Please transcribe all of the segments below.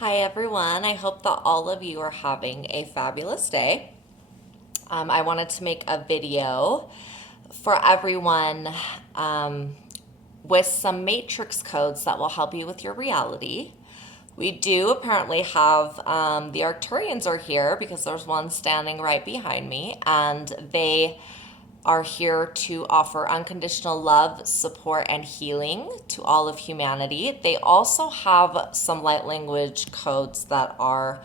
Hi everyone, I hope that all of you are having a fabulous day. I wanted to make a video for everyone with some matrix codes that will help you with your reality. We do apparently have the Arcturians are here because there's one standing right behind me, and they are here to offer unconditional love, support, and healing to all of humanity. They also have some light language codes that are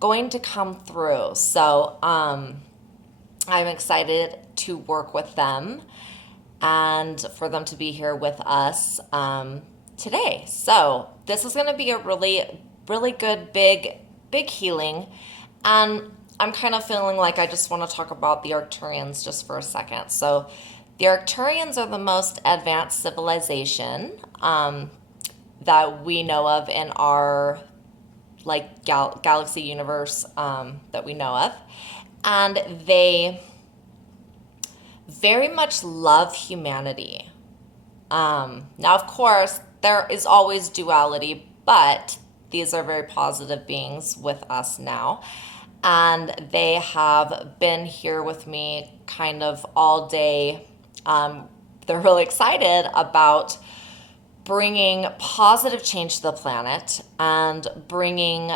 going to come through. So I'm excited to work with them and for them to be here with us today. So this is going to be a really good, big healing. And I'm kind of feeling like I just want to talk about the Arcturians just for a second. So the Arcturians are the most advanced civilization that we know of in our galaxy universe that we know of. And they very much love humanity. Now, of course, there is always duality, but these are very positive beings with us now. And they have been here with me kind of all day. They're really excited about bringing positive change to the planet and bringing,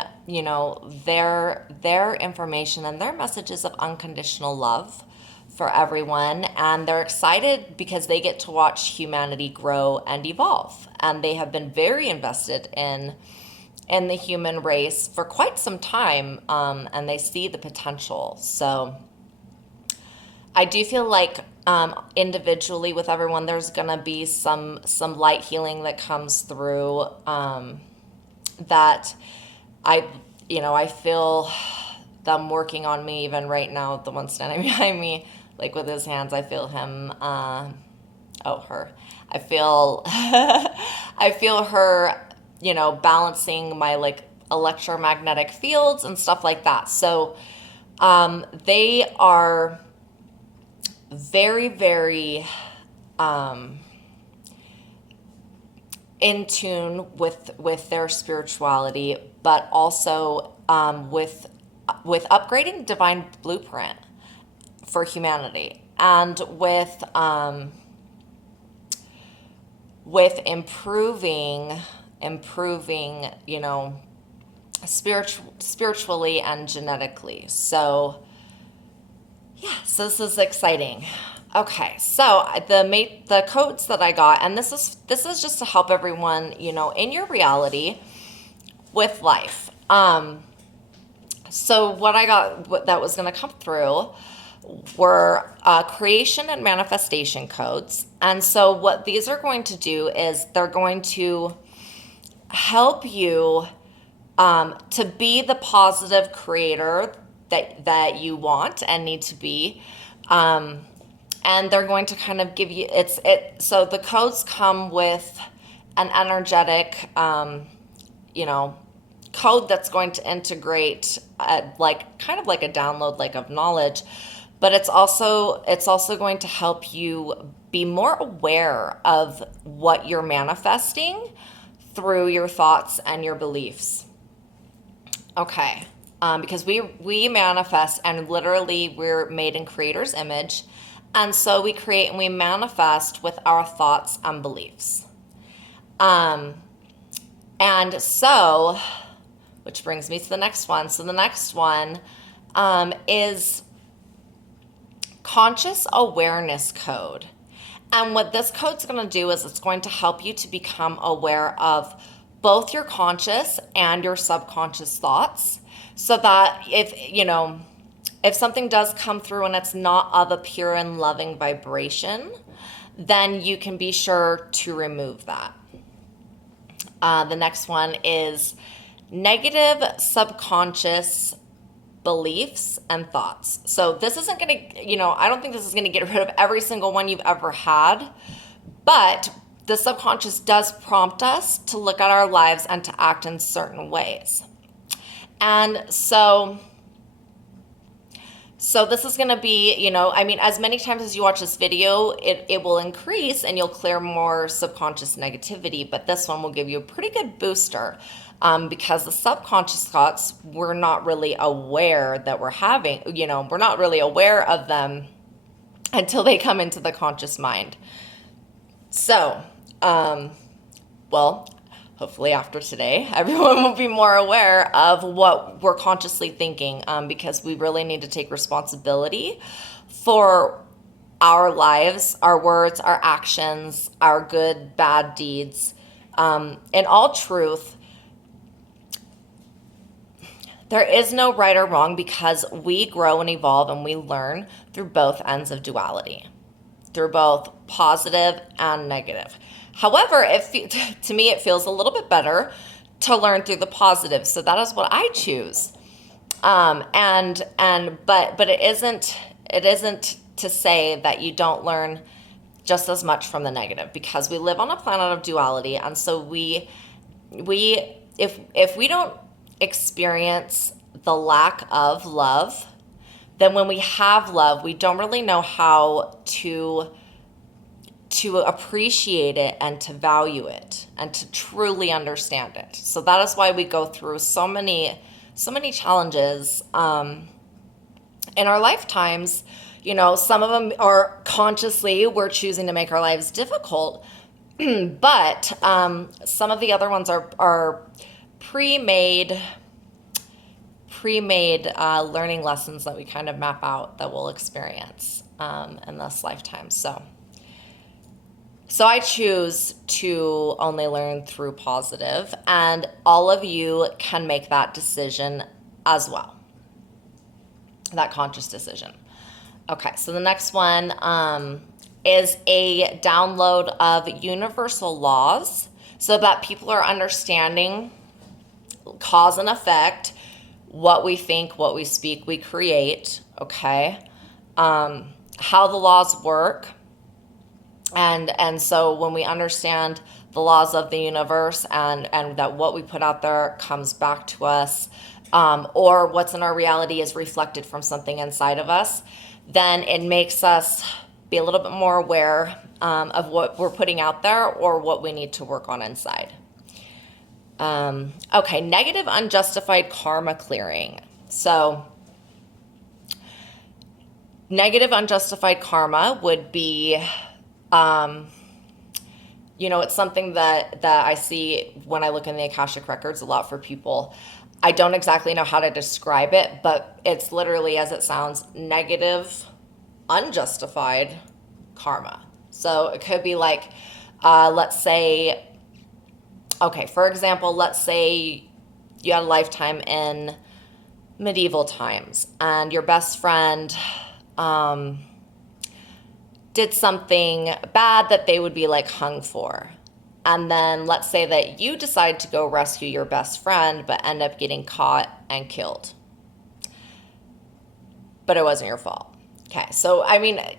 their information and their messages of unconditional love for everyone. And they're excited because they get to watch humanity grow and evolve. And they have been very invested in the human race for quite some time, and they see the potential. So I do feel like individually with everyone, there's gonna be some light healing that comes through that I feel them working on me even right now. The one standing behind me, like with his hands, I feel him. Her. I feel I feel her, balancing my electromagnetic fields and stuff like that. So they are very, very in tune with their spirituality, but also with upgrading divine blueprint for humanity, and with improving, spiritually and genetically. So so this is exciting. Okay, so the codes that I got, and this is just to help everyone, in your reality with life. So what I got that was going to come through were creation and manifestation codes. And so what these are going to do is they're going to help you to be the positive creator that you want and need to be. And they're going to kind of give you, so the codes come with an energetic, code that's going to integrate kind of like a download of knowledge, but it's also going to help you be more aware of what you're manifesting through your thoughts and your beliefs. Okay, because we manifest, and literally we're made in Creator's image, and so we create and we manifest with our thoughts and beliefs. And so, which brings me to the next one. So the next one is conscious awareness code. And what this code's going to do is it's going to help you to become aware of both your conscious and your subconscious thoughts, so that if something does come through and it's not of a pure and loving vibration, then you can be sure to remove that. The next one is negative subconscious beliefs and thoughts. So this isn't going to, I don't think this is going to get rid of every single one you've ever had, but the subconscious does prompt us to look at our lives and to act in certain ways. And so So this is going to be, I mean, as many times as you watch this video, it will increase and you'll clear more subconscious negativity. But this one will give you a pretty good booster because the subconscious thoughts, we're not really aware that we're having, we're not really aware of them until they come into the conscious mind. So, well, hopefully after today, everyone will be more aware of what we're consciously thinking because we really need to take responsibility for our lives, our words, our actions, our good, bad deeds. In all truth, there is no right or wrong because we grow and evolve and we learn through both ends of duality, through both positive and negative. However, to me, it feels a little bit better to learn through the positive. So that is what I choose. But it isn't to say that you don't learn just as much from the negative because we live on a planet of duality. And so if we don't experience the lack of love, then when we have love, we don't really know how to appreciate it and to value it and to truly understand it. So that is why we go through so many challenges in our lifetimes. Some of them are consciously we're choosing to make our lives difficult, but some of the other ones are pre-made learning lessons that we kind of map out that we'll experience in this lifetime. So I choose to only learn through positive, and all of you can make that decision as well, that conscious decision. Okay, so the next one is a download of universal laws so that people are understanding cause and effect, what we think, what we speak, we create, okay? How the laws work. And so when we understand the laws of the universe and that what we put out there comes back to us, or what's in our reality is reflected from something inside of us, then it makes us be a little bit more aware of what we're putting out there or what we need to work on inside. Okay, negative unjustified karma clearing. So negative unjustified karma would be it's something that I see when I look in the Akashic Records a lot for people. I don't exactly know how to describe it, but it's literally, as it sounds, negative, unjustified karma. So it could be like, let's say, okay, for example, let's say you had a lifetime in medieval times and your best friend did something bad that they would be like hung for. And then let's say that you decide to go rescue your best friend, but end up getting caught and killed. But it wasn't your fault. Okay, so I mean, I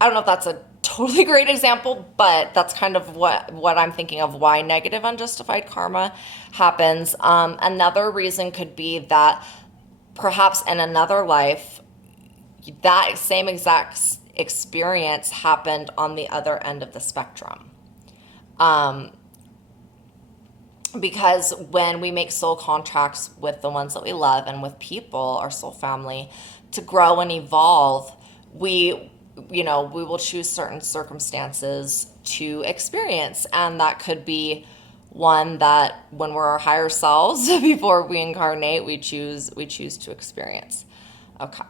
don't know if that's a totally great example, but that's kind of what I'm thinking of why negative unjustified karma happens. Another reason could be that perhaps in another life, that same exact experience happened on the other end of the spectrum. Because when we make soul contracts with the ones that we love and with people, our soul family, to grow and evolve, we will choose certain circumstances to experience. And that could be one that when we're our higher selves, before we incarnate, we choose to experience. Okay.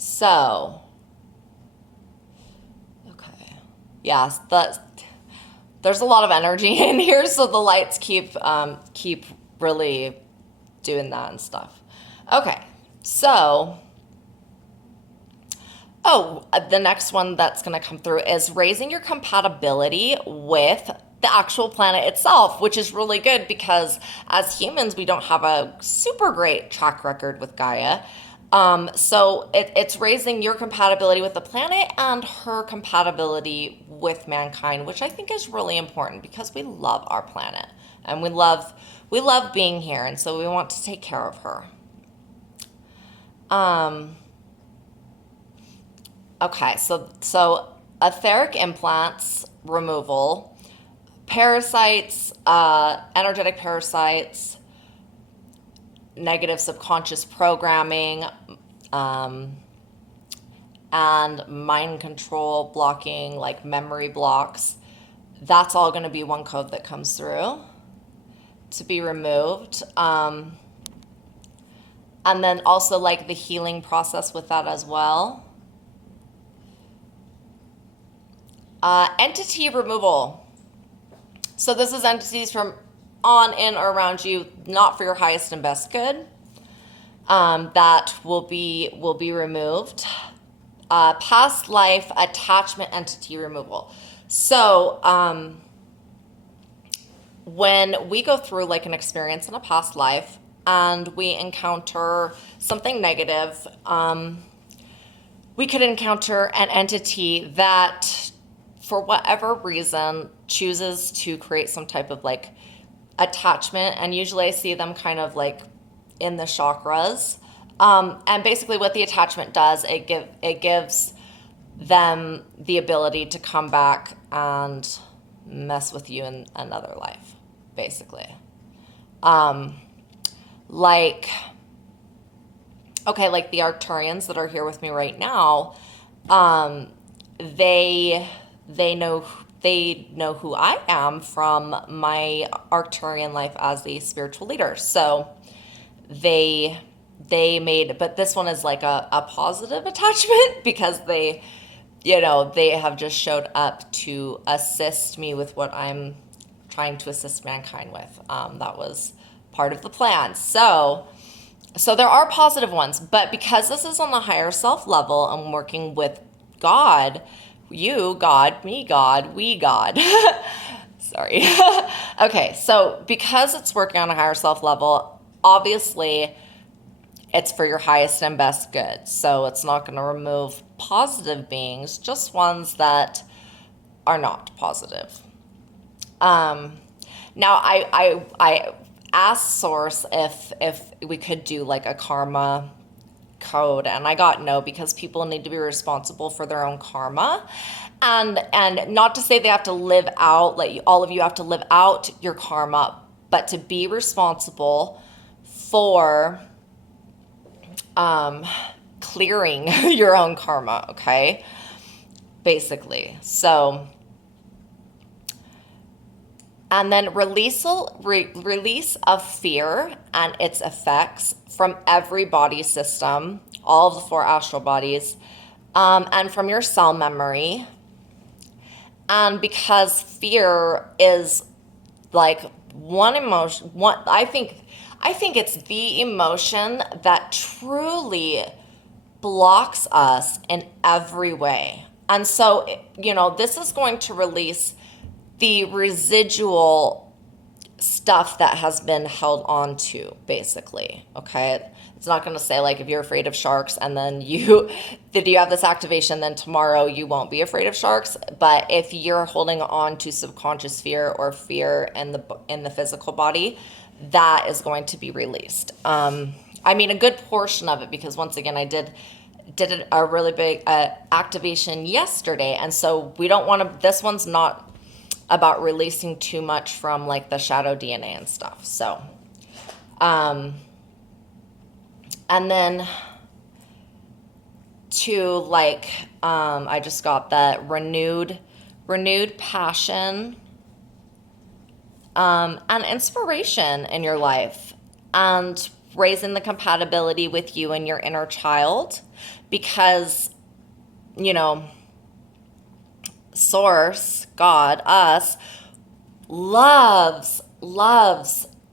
So, okay, yes, there's a lot of energy in here, so the lights keep really doing that and stuff. Okay, so, the next one that's going to come through is raising your compatibility with the actual planet itself, which is really good because as humans, we don't have a super great track record with Gaia. So it's raising your compatibility with the planet and her compatibility with mankind, which I think is really important because we love our planet and we love being here, and so we want to take care of her. Okay, so etheric implants removal, parasites, energetic parasites, negative subconscious programming, and mind control blocking, like memory blocks. That's all going to be one code that comes through to be removed. And then also like the healing process with that as well. Entity removal. So this is entities from on, in, or around you, not for your highest and best good. That will be removed. Past life attachment entity removal. So when we go through like an experience in a past life and we encounter something negative, we could encounter an entity that, for whatever reason, chooses to create some type of like attachment, and usually I see them kind of like in the chakras. And basically what the attachment does, it gives them the ability to come back and mess with you in another life, basically. Like the Arcturians that are here with me right now, they know who I am from my Arcturian life as a spiritual leader. So they made, but this one is like a positive attachment because they have just showed up to assist me with what I'm trying to assist mankind with. That was part of the plan. So there are positive ones, but because this is on the higher self level, I'm working with God, you, God, me, God, we, God. Sorry. Okay, so because it's working on a higher self level, obviously it's for your highest and best good. So it's not going to remove positive beings, just ones that are not positive. Now I asked Source if we could do like a karma code, and I got no, because people need to be responsible for their own karma, and not to say they have to live out, like all of you have to live out your karma, but to be responsible for clearing your own karma, okay? Basically. So, and then release of fear and its effects from every body system, all of the 4 astral bodies, and from your cell memory. And because fear is like one emotion, I think it's the emotion that truly blocks us in every way. And so, this is going to release the residual stuff that has been held on to, basically, okay? It's not going to say, like, if you're afraid of sharks and then you have this activation, then tomorrow you won't be afraid of sharks. But if you're holding on to subconscious fear or fear in the physical body, that is going to be released. A good portion of it, because once again, I did a really big activation yesterday, and so we don't want to, this one's not about releasing too much from like the shadow DNA and stuff. So, and then to like, I just got that renewed passion, and inspiration in your life, and raising the compatibility with you and your inner child, because, Source, God, us, loves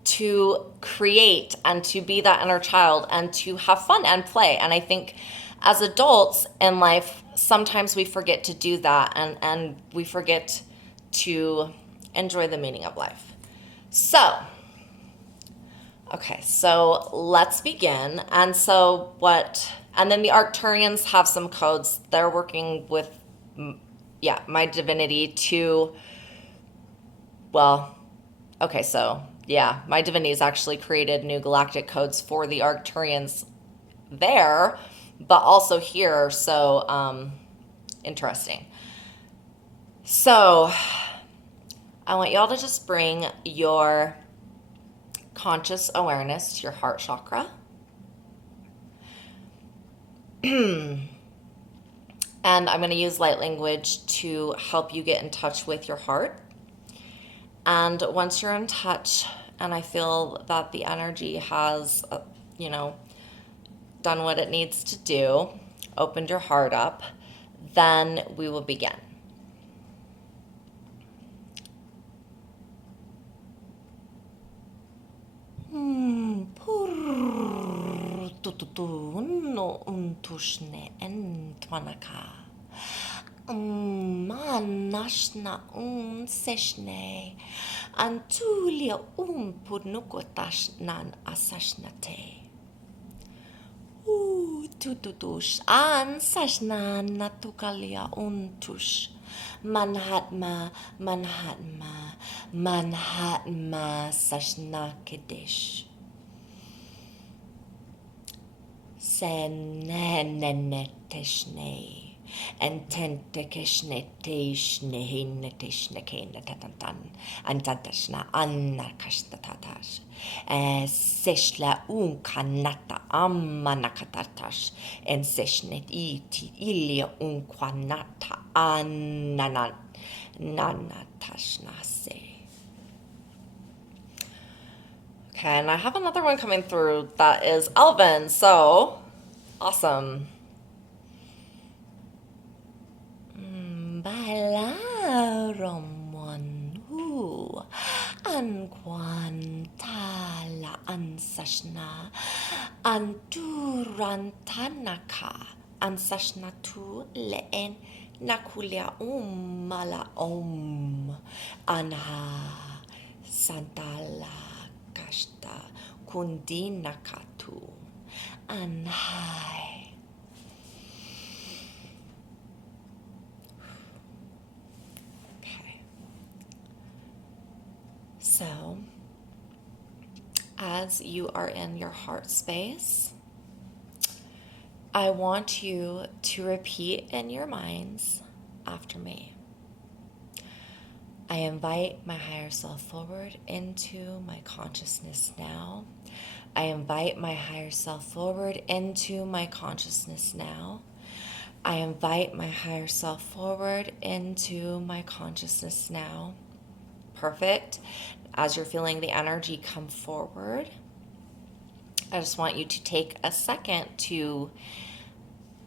to create and to be that inner child and to have fun and play. And I think as adults in life, sometimes we forget to do that, and we forget to enjoy the meaning of life. So, Okay, so let's begin. And then the Arcturians have some codes. They're working with, yeah, my divinity to, well, okay, so yeah, my divinity's actually created new galactic codes for the Arcturians there, but also here. So, interesting. So, I want y'all to just bring your conscious awareness to your heart chakra. And I'm going to use light language to help you get in touch with your heart. And once you're in touch, and I feel that the energy has, done what it needs to do, opened your heart up, then we will begin. No untushne entwanaka. Manashna seshne. Antulia purnukotash nan asashnate. Tututush an sashna natukalia untush. Manhatma sashna kedesh. Seneneteshne. Ententekeshnetishnehinatishnekeinatatan. Antantashna annakashtatash. Seshla unkanata ammanakatatash. Enseshnet iti ilia unkwanata nannatashnase. Okay, and I have another one coming through that is Elven, so awesome. Balaromonhu anquantala ansashna anturantanaka ansashna tu leen nakulia mala anha santala kashta kundinakatu anhai. So, as you are in your heart space, I want you to repeat in your minds after me. I invite my higher self forward into my consciousness now. I invite my higher self forward into my consciousness now. I invite my higher self forward into my consciousness now. Perfect. As you're feeling the energy come forward, I just want you to take a second to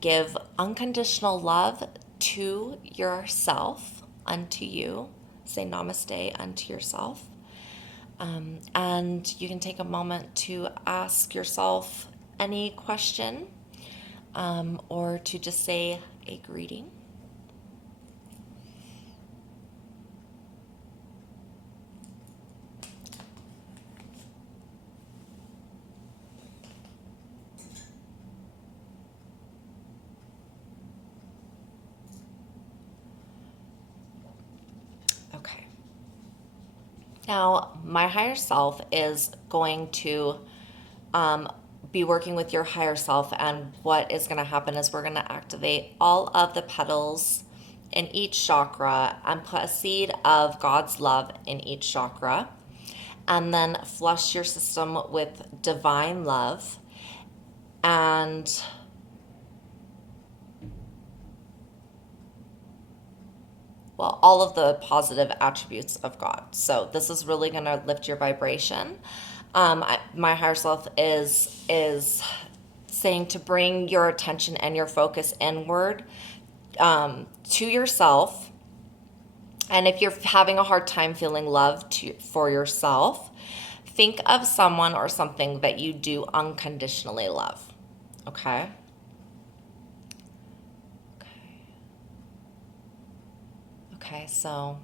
give unconditional love to yourself, unto you. Say namaste unto yourself. And you can take a moment to ask yourself any question or to just say a greeting. Okay. Now, my higher self is going to be working with your higher self, and what is going to happen is we're going to activate all of the petals in each chakra and put a seed of God's love in each chakra, and then flush your system with divine love and all of the positive attributes of God. So this is really going to lift your vibration. My higher self is saying to bring your attention and your focus inward to yourself. And if you're having a hard time feeling love for yourself, think of someone or something that you do unconditionally love. Okay? Okay, so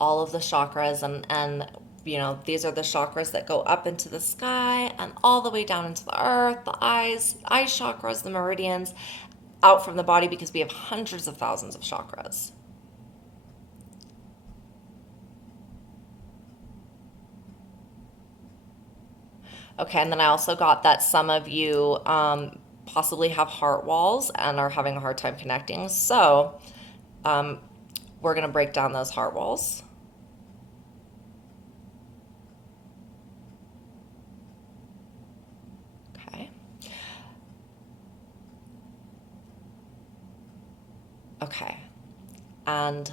all of the chakras and these are the chakras that go up into the sky and all the way down into the earth, the eye chakras, the meridians, out from the body, because we have hundreds of thousands of chakras. Okay, and then I also got that some of you possibly have heart walls and are having a hard time connecting. So we're going to break down those heart walls. Okay. Okay. And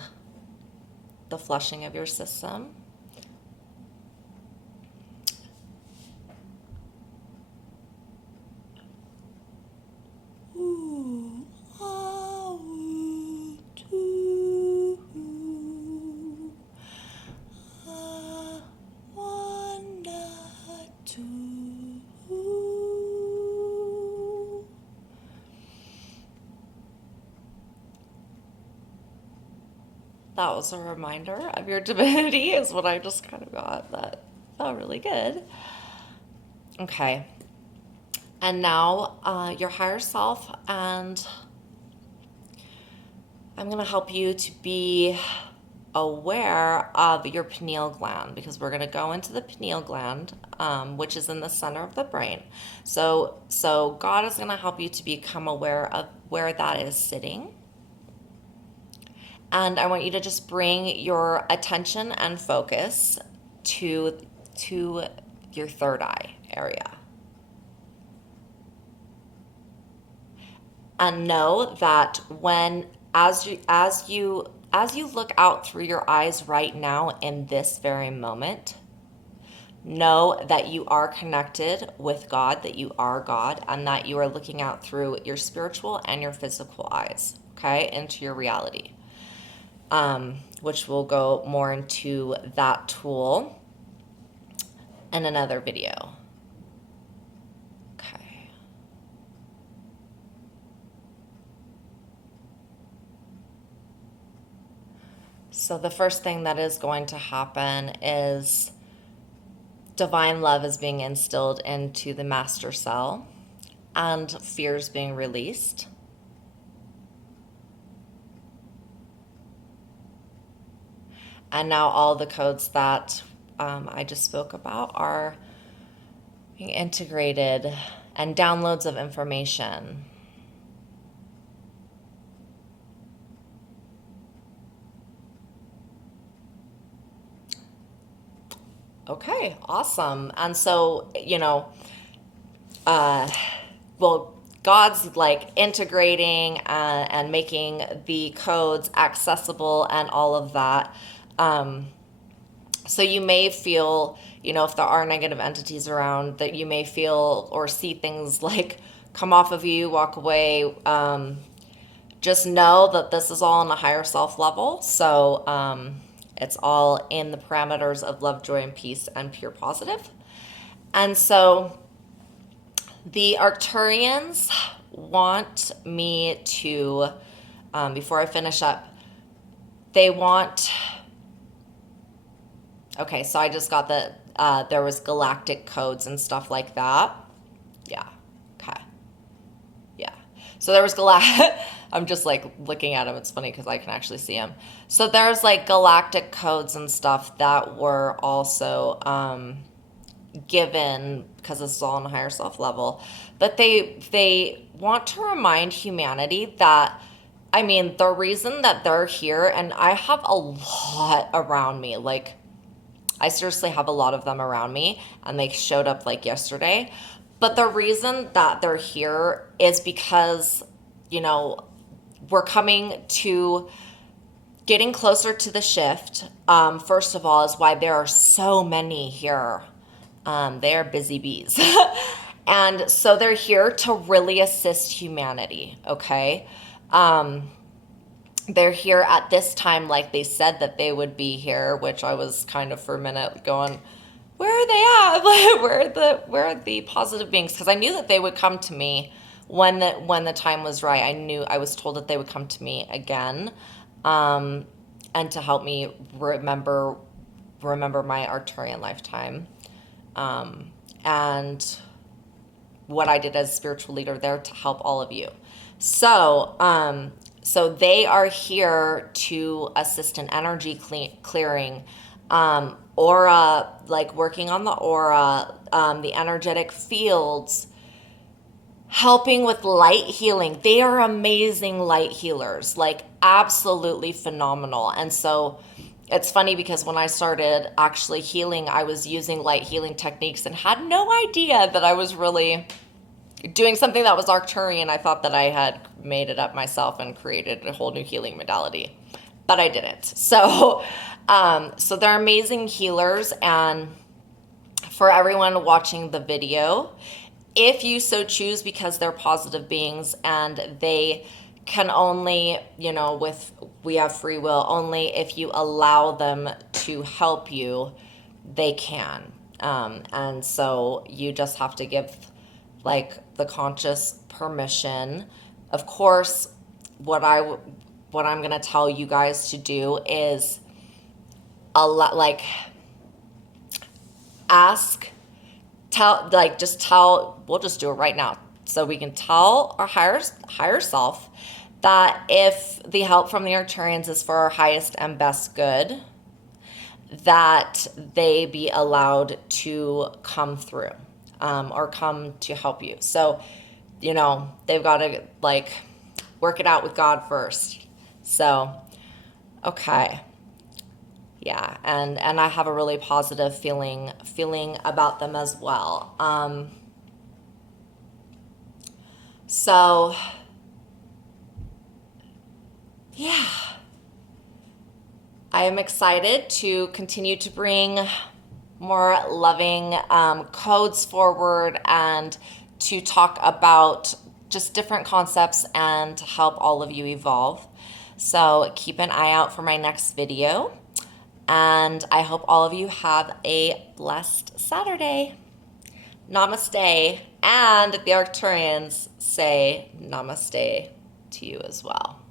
the flushing of your system. That was a reminder of your divinity, is what I just kind of got. That felt really good. Okay. And now your higher self, and I'm going to help you to be aware of your pineal gland, because we're going to go into the pineal gland, which is in the center of the brain. So God is going to help you to become aware of where that is sitting. And I want you to just bring your attention and focus to your third eye area. And know that as you look out through your eyes right now in this very moment, know that you are connected with God, that you are God, and that you are looking out through your spiritual and your physical eyes, okay, into your reality. Which we'll go more into that tool in another video. Okay. So the first thing that is going to happen is divine love is being instilled into the master cell and fears being released. And now all the codes that I just spoke about are being integrated, and downloads of information. Okay, awesome. And so, God's like integrating and making the codes accessible and all of that. So you may feel, if there are negative entities around, that you may feel or see things like come off of you, walk away. Just know that this is all on a higher self level. So it's all in the parameters of love, joy, and peace, and pure positive. And so the Arcturians want me to, before I finish up, they want... Okay, so I just got that there was galactic codes and stuff like that. Yeah, okay. Yeah. So there was I'm just like looking at them. It's funny because I can actually see them. So there's like galactic codes and stuff that were also given, because this is all on a higher self level. But they want to remind humanity that, the reason that they're here, and I have a lot around me, like, I seriously have a lot of them around me, and they showed up like yesterday. But the reason that they're here is because, we're coming to getting closer to the shift. First of all, is why there are so many here. They are busy bees. And so they're here to really assist humanity, okay? They're here at this time, like they said that they would be here, which I was kind of for a minute going, where are they at? Where are the positive beings? Because I knew that they would come to me when the time was right. I was told that they would come to me again, and to help me remember remember my Arcturian lifetime, and what I did as spiritual leader there to help all of you. So they are here to assist in energy clearing, aura, like working on the aura, the energetic fields, helping with light healing. They are amazing light healers, like absolutely phenomenal. And so it's funny because when I started actually healing, I was using light healing techniques and had no idea that I was really doing something that was Arcturian. I thought that I had made it up myself and created a whole new healing modality, but I didn't. So they're amazing healers. And for everyone watching the video, if you so choose, because they're positive beings and they can only, we have free will, only if you allow them to help you, they can. And so you just have to give like the conscious permission. Of course, what I'm going to tell you guys to do is we'll just do it right now. So we can tell our higher self that if the help from the Arcturians is for our highest and best good, that they be allowed to come through, or come to help you. So, they've got to work it out with God first. So, okay. Yeah, and I have a really positive feeling about them as well. So, yeah, I am excited to continue to bring more loving codes forward and to talk about just different concepts and to help all of you evolve. So keep an eye out for my next video. And I hope all of you have a blessed Saturday. Namaste. And the Arcturians say namaste to you as well.